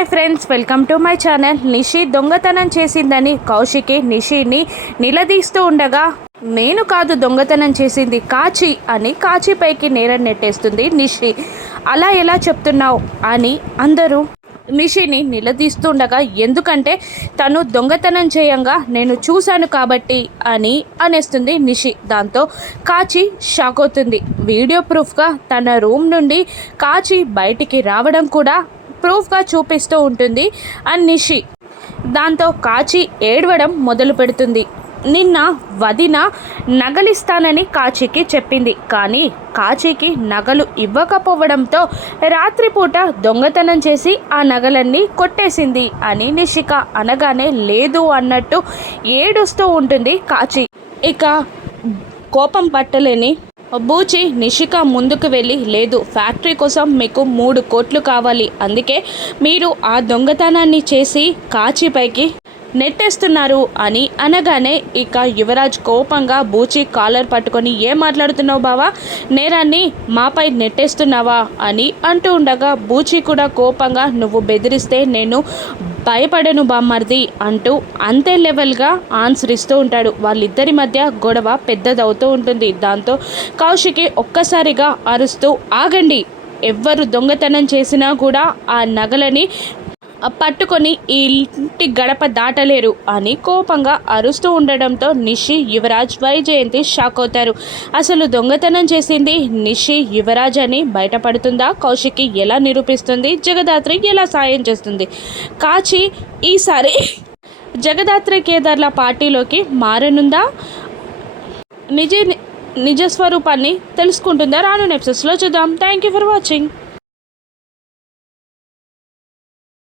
Hi friends welcome to my channel. Nishi దొంగతనం చేసిందని కౌశికి నిషిని నిలదీస్తూ ఉండగా నేను కాదు దొంగతనం చేసింది కాచి అని కాచిపైకి నేరం నెట్టేస్తుంది నిషి. అలా ఎలా చెప్తున్నావు అని అందరూ నిషిని నిలదీస్తుండగా ఎందుకంటే తను దొంగతనం చేయంగా నేను చూశాను కాబట్టి అని అనేస్తుంది నిషి. దాంతో కాచి షాక్ అవుతుంది. వీడియో ప్రూఫ్గా తన రూమ్ నుండి కాచి బయటికి రావడం కూడా ప్రూఫ్గా చూపిస్తూ ఉంటుంది. అండ్ నిషి దాంతో కాచి ఏడవడం మొదలు పెడుతుంది. నిన్న వదిన నగలిస్తానని కాచికి చెప్పింది. కానీ కాచికి నగలు ఇవ్వకపోవడంతో రాత్రిపూట దొంగతనం చేసి ఆ నగలన్నీ కొట్టేసింది అని నిషిక అనగానే లేదు అన్నట్టు ఏడుస్తూ ఉంటుంది కాచి. ఇక కోపం పట్టలేని బూచి నిషిక ముందుకు వెళ్ళి లేదు ఫ్యాక్టరీ కోసం మీకు మూడు కోట్లు కావాలి. అందుకే మీరు ఆ దొంగతనాన్ని చేసి కాచిపైకి నెట్టేస్తున్నారు అని అనగానే ఇక యువరాజ్ కోపంగా బూచి కాలర్ పట్టుకొని ఏం మాట్లాడుతున్నావు బావా? నేరాన్ని మాపై నెట్టేస్తున్నావా? అని అంటూ ఉండగా బూచి కూడా కోపంగా నువ్వు బెదిరిస్తే నేను భయపడను బామ్మర్ది అంటూ అంతే లెవెల్గా ఆన్సర్ ఇస్తూ ఉంటాడు. వాళ్ళిద్దరి మధ్య గొడవ పెద్దదవుతూ ఉంటుంది. దాంతో కౌశికి ఒక్కసారిగా అరుస్తూ ఆగండి ఎవ్వరు దొంగతనం చేసినా కూడా ఆ నగలని పట్టుకొని ఈ ఇంటి గడప దాటలేరు అని కోపంగా అరుస్తూ ఉండడంతో నిషి యువరాజ్ వైజయంతి షాక్ అవుతారు. అసలు దొంగతనం చేసింది నిషి యువరాజ్ అని బయటపడుతుందా? కౌశికి ఎలా నిరూపిస్తుంది? జగదాత్రి ఎలా సాయం చేస్తుంది? కాచి ఈసారి జగదాత్రి కేదార్ల పార్టీలోకి మారనుందా? నిజ నిజస్వరూపాన్ని తెలుసుకుంటుందా? రాను ఎపిసోడ్స్లో చూద్దాం. Thank you for watching